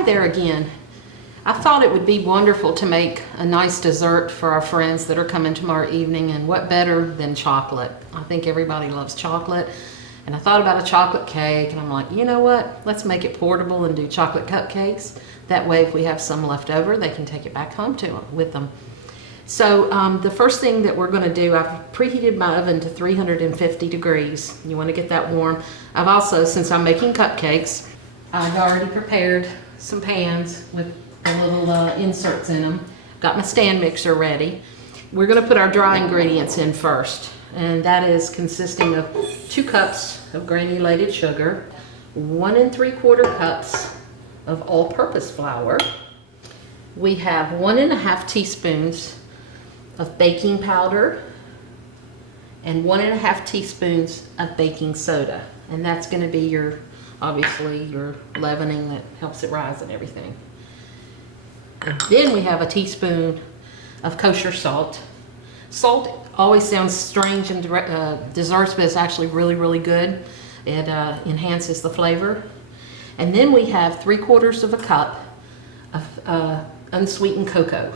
hi there again. I thought it would be wonderful to make a nice dessert for our friends that are coming tomorrow evening, and what better than chocolate? I think everybody loves chocolate, and I thought about a chocolate cake, and I'm like, you know what? Let's make it portable and do chocolate cupcakes. That way, if we have some left over, they can take it back home with them. So the first thing that we're going to do, I've preheated my oven to 350 degrees. You want to get that warm. I've also, since I'm making cupcakes, I've already prepared some pans with the little inserts in them. Got my stand mixer ready. We're going to put our dry ingredients in first, and that is consisting of 2 cups of granulated sugar, 1 3/4 cups of all-purpose flour. We have 1 1/2 teaspoons of baking powder and 1 1/2 teaspoons of baking soda, and that's going to be your, obviously, your leavening that helps it rise and everything. And then we have a teaspoon of kosher salt. Salt always sounds strange in desserts, but it's actually really, really good. It enhances the flavor. And then we have 3/4 cup of unsweetened cocoa.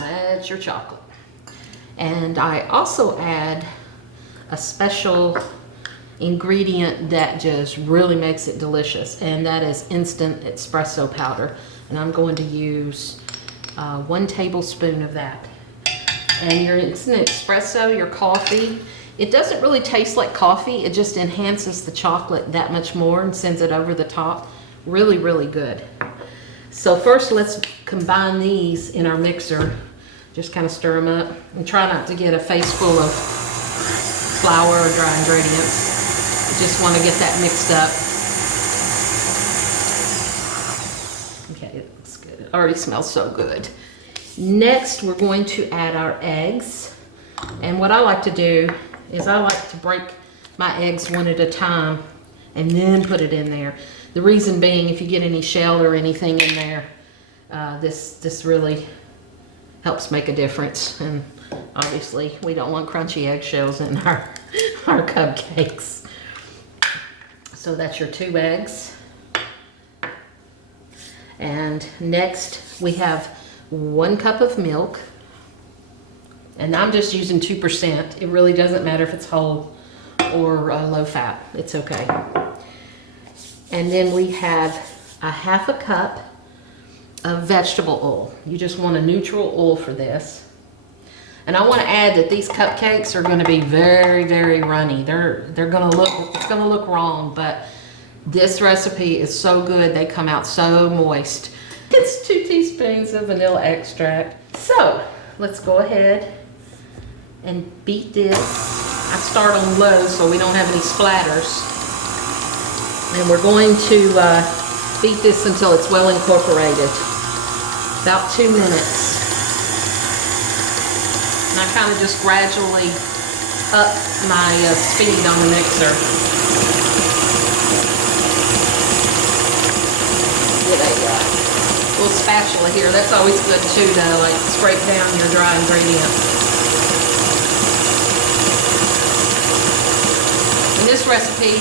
That's your chocolate. And I also add a special ingredient that just really makes it delicious, and that is instant espresso powder. And I'm going to use 1 tablespoon of that. And your instant espresso, your coffee, it doesn't really taste like coffee. It just enhances the chocolate that much more and sends it over the top. Really, really good. So first, let's combine these in our mixer. Just kind of stir them up and try not to get a face full of flour or dry ingredients. You just want to get that mixed up. Okay, it looks good. It already smells so good. Next, we're going to add our eggs. And what I like to do is I like to break my eggs one at a time and then put it in there. The reason being, if you get any shell or anything in there, this really helps make a difference. And obviously, we don't want crunchy eggshells in our cupcakes. So that's your 2 eggs. And next, we have 1 cup of milk. And I'm just using 2%. It really doesn't matter if it's whole or low fat. It's okay. And then we have a 1/2 cup of vegetable oil. You just want a neutral oil for this. And I want to add that these cupcakes are going to be very, very runny. They're going to look, it's going to look wrong, but this recipe is so good. They come out so moist. It's 2 teaspoons of vanilla extract. So let's go ahead and beat this. I start on low so we don't have any splatters. And we're going to beat this until it's well incorporated. About 2 minutes. And I kind of just gradually up my speed on the mixer. Get a little spatula here. That's always good too, to like scrape down your dry ingredients. In this recipe,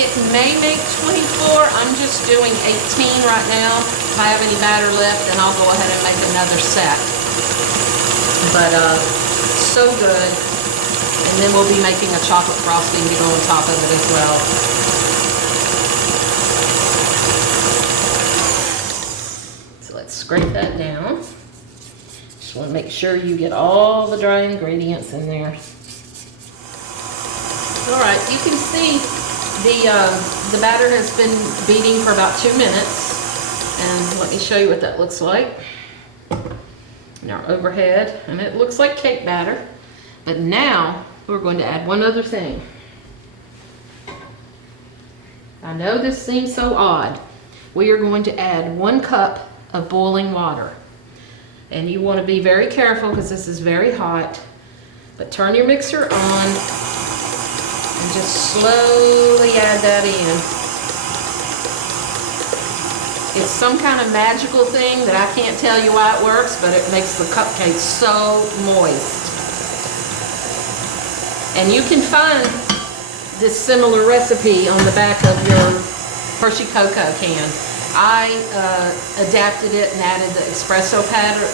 it may make 24. I'm just doing 18 right now. If I have any batter left, then I'll go ahead and make another set. But so good. And then we'll be making a chocolate frosting to go on top of it as well. So let's scrape that down. Just want to make sure you get all the dry ingredients in there. All right, you can see the batter has been beating for about 2 minutes. And let me show you what that looks like. Now overhead, and it looks like cake batter. But now we're going to add one other thing. I know this seems so odd. We are going to add 1 cup of boiling water. And you want to be very careful because this is very hot. But turn your mixer on and just slowly add that in. It's some kind of magical thing that I can't tell you why it works, but it makes the cupcake so moist. And you can find this similar recipe on the back of your Hershey Cocoa can. I adapted it and added the espresso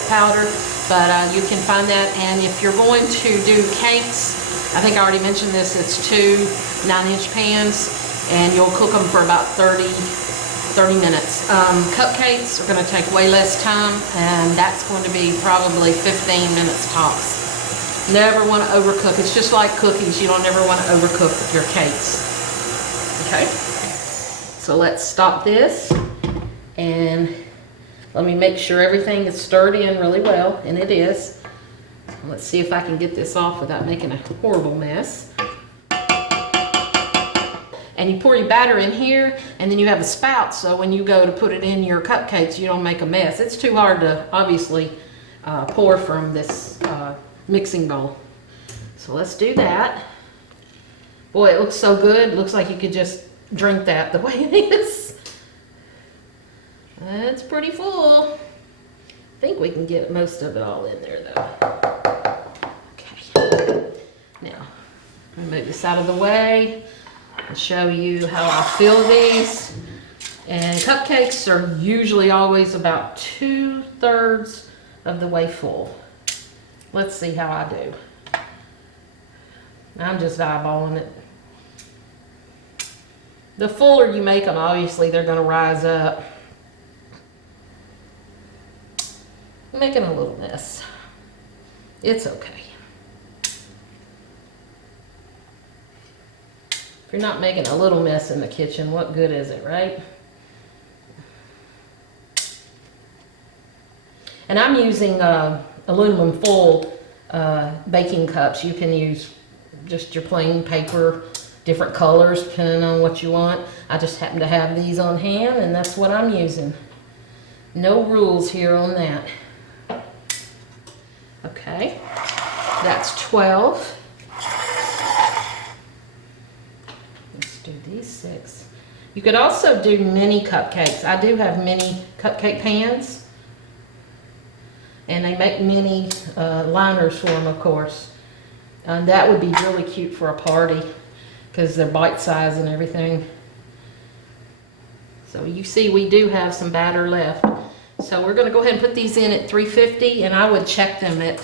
powder, but you can find that. And if you're going to do cakes, I think I already mentioned this, it's 2 9-inch pans, and you'll cook them for about 30 minutes. Cupcakes are going to take way less time, and that's going to be probably 15 minutes tops. Never want to overcook. It's just like cookies. You don't ever want to overcook your cakes. Okay? So let's stop this, and let me make sure everything is stirred in really well, and it is. Let's see if I can get this off without making a horrible mess. And you pour your batter in here, and then you have a spout, so when you go to put it in your cupcakes, you don't make a mess. It's too hard to obviously pour from this mixing bowl. So let's do that. Boy, it looks so good. It looks like you could just drink that the way it is. It's pretty full. I think we can get most of it all in there though. Okay. Now, I'm gonna move this out of the way. I'll show you how I fill these. And cupcakes are usually always about 2/3 of the way full. Let's see how I do. I'm just eyeballing it. The fuller you make them, obviously they're gonna rise up. I'm making a little mess. It's okay. If you're not making a little mess in the kitchen, what good is it, right? And I'm using aluminum foil baking cups. You can use just your plain paper, different colors depending on what you want. I just happen to have these on hand, and that's what I'm using. No rules here on that. Okay, that's 12. Let's do these 6. You could also do mini cupcakes. I do have mini cupcake pans, and they make mini liners for them, of course. And that would be really cute for a party because they're bite size and everything. So you see we do have some batter left. So we're going to go ahead and put these in at 350, and I would check them at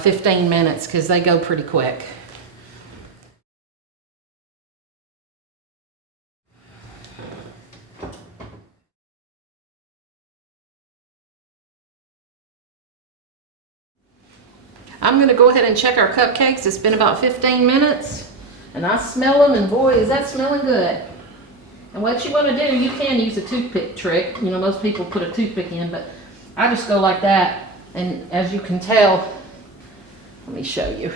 15 minutes because they go pretty quick. I'm going to go ahead and check our cupcakes. It's been about 15 minutes, and I smell them, and boy, is that smelling good. And what you want to do, you can use a toothpick trick. You know, most people put a toothpick in, but I just go like that. And as you can tell, let me show you.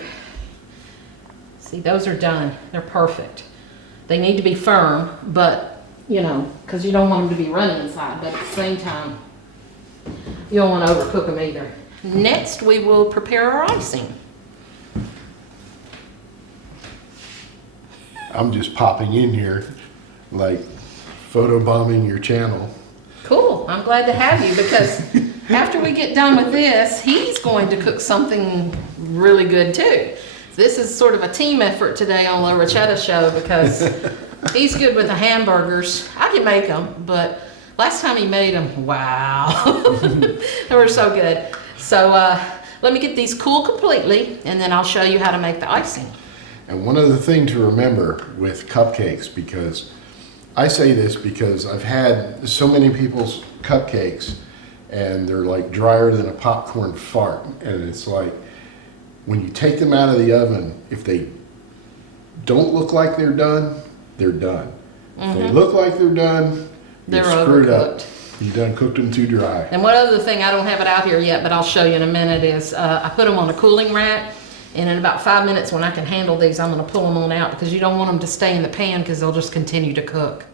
See, those are done. They're perfect. They need to be firm, but, you know, because you don't want them to be runny inside, but at the same time, you don't want to overcook them either. Next, we will prepare our icing. I'm just popping in here, like photobombing your channel. Cool. I'm glad to have you because after we get done with this, he's going to cook something really good too. This is sort of a team effort today on La Rachetta Show because he's good with the hamburgers. I can make them, but last time he made them, wow, they were so good. So let me get these cool completely, and then I'll show you how to make the icing. And one other thing to remember with cupcakes, because I say this because I've had so many people's cupcakes and they're like drier than a popcorn fart. And it's like, when you take them out of the oven, if they don't look like they're done, they're done. If they look like they're done, They're screwed overcooked. up. You done cooked them too dry. And one other thing, I don't have it out here yet, but I'll show you in a minute, is I put them on a cooling rack, and in about 5 minutes when I can handle these, I'm going to pull them on out because you don't want them to stay in the pan because they'll just continue to cook.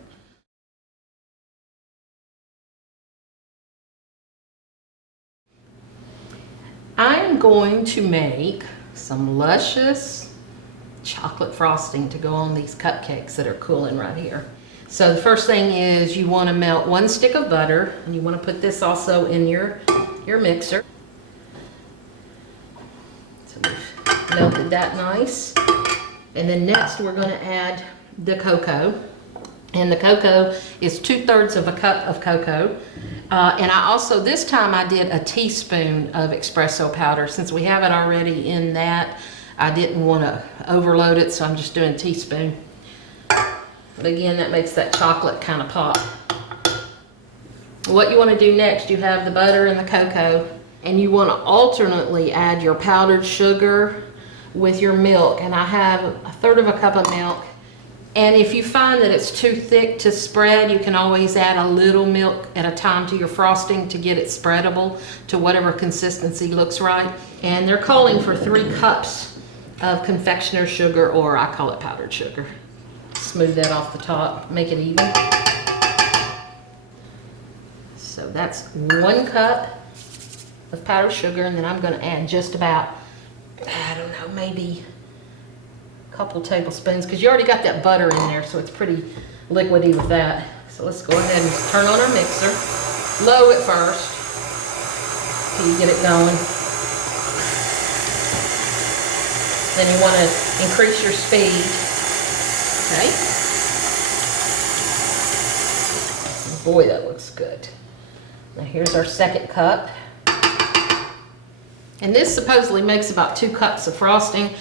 I'm going to make some luscious chocolate frosting to go on these cupcakes that are cooling right here. So the first thing is you want to melt 1 stick of butter, and you want to put this also in your mixer. So we've melted that nice. And then next we're going to add the cocoa. And the cocoa is 2/3 of a cup of cocoa. And I also, this time I did a teaspoon of espresso powder. Since we have it already in that, I didn't want to overload it, so I'm just doing a teaspoon. But again, that makes that chocolate kind of pop. What you want to do next, you have the butter and the cocoa, and you want to alternately add your powdered sugar with your milk. And I have 1/3 of a cup of milk. And if you find that it's too thick to spread, you can always add a little milk at a time to your frosting to get it spreadable to whatever consistency looks right. And they're calling for 3 cups of confectioner's sugar, or I call it powdered sugar. Smooth that off the top, make it even. So that's 1 cup of powdered sugar, and then I'm going to add just about, I don't know, maybe couple tablespoons, because you already got that butter in there, so it's pretty liquidy with that. So let's go ahead and turn on our mixer. Low at first till you get it going. Then you want to increase your speed. Okay. Boy, that looks good. Now here's our 2nd cup. And this supposedly makes about 2 cups of frosting.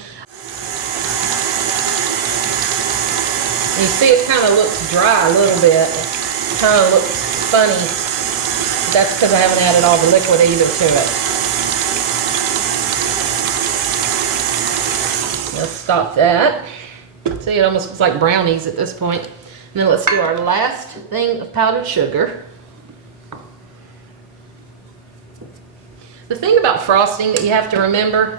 You see it kind of looks dry a little bit. It kind of looks funny. That's because I haven't added all the liquid either to it. Let's stop that. See, it almost looks like brownies at this point. And then let's do our last thing of powdered sugar. The thing about frosting that you have to remember,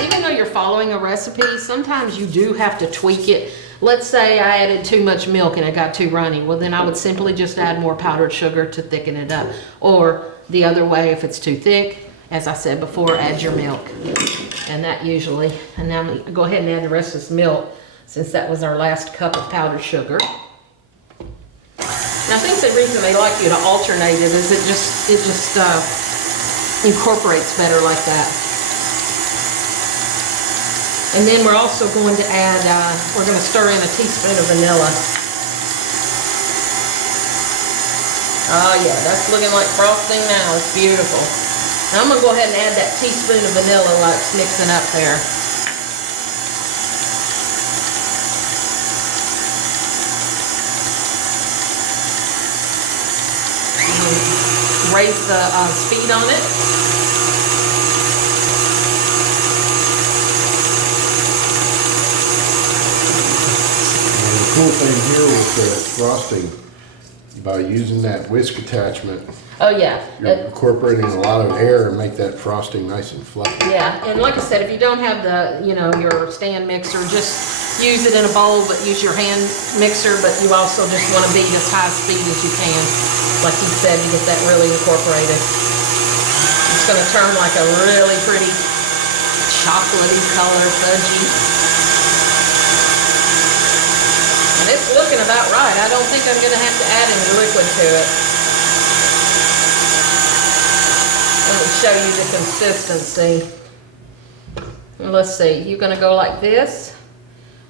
even though you're following a recipe, sometimes you do have to tweak it. Let's say I added too much milk and it got too runny. Well, then I would simply just add more powdered sugar to thicken it up. Or the other way, if it's too thick, as I said before, add your milk. And that usually, and now go ahead and add the rest of this milk, since that was our last cup of powdered sugar. And I think the reason they like you to alternate it is it just incorporates better like that. And then we're also going to add, we're going to stir in a teaspoon of vanilla. Oh yeah, that's looking like frosting now. It's beautiful. Now I'm going to go ahead and add that teaspoon of vanilla while it's mixing up there. Raise the speed on it. Cool thing here with the frosting, by using that whisk attachment, Oh yeah. you're incorporating a lot of air and make that frosting nice and fluffy. Yeah, and like I said, if you don't have the, your stand mixer, just use it in a bowl, but use your hand mixer, but you also just want to beat as high speed as you can. Like you said, you get that really incorporated. It's going to turn like a really pretty chocolatey color, fudgy. And it's looking about right. I don't think I'm going to have to add any liquid to it. Let me show you the consistency. Let's see, you're going to go like this.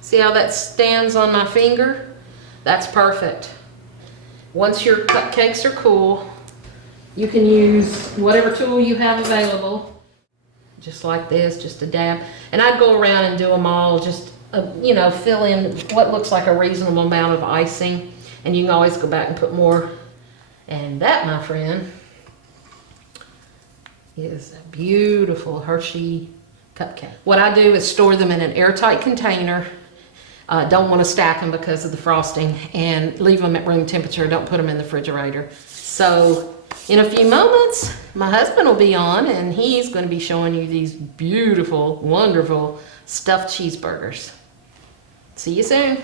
See how that stands on my finger? That's perfect. Once your cupcakes are cool, you can use whatever tool you have available. Just like this, just a dab. And I'd go around and do them all, just fill in what looks like a reasonable amount of icing, and you can always go back and put more. And that, my friend, is a beautiful Hershey cupcake. What I do is store them in an airtight container. Don't want to stack them because of the frosting, and leave them at room temperature. Don't put them in the refrigerator. So in a few moments, my husband will be on, and he's going to be showing you these beautiful, wonderful stuffed cheeseburgers. See you soon.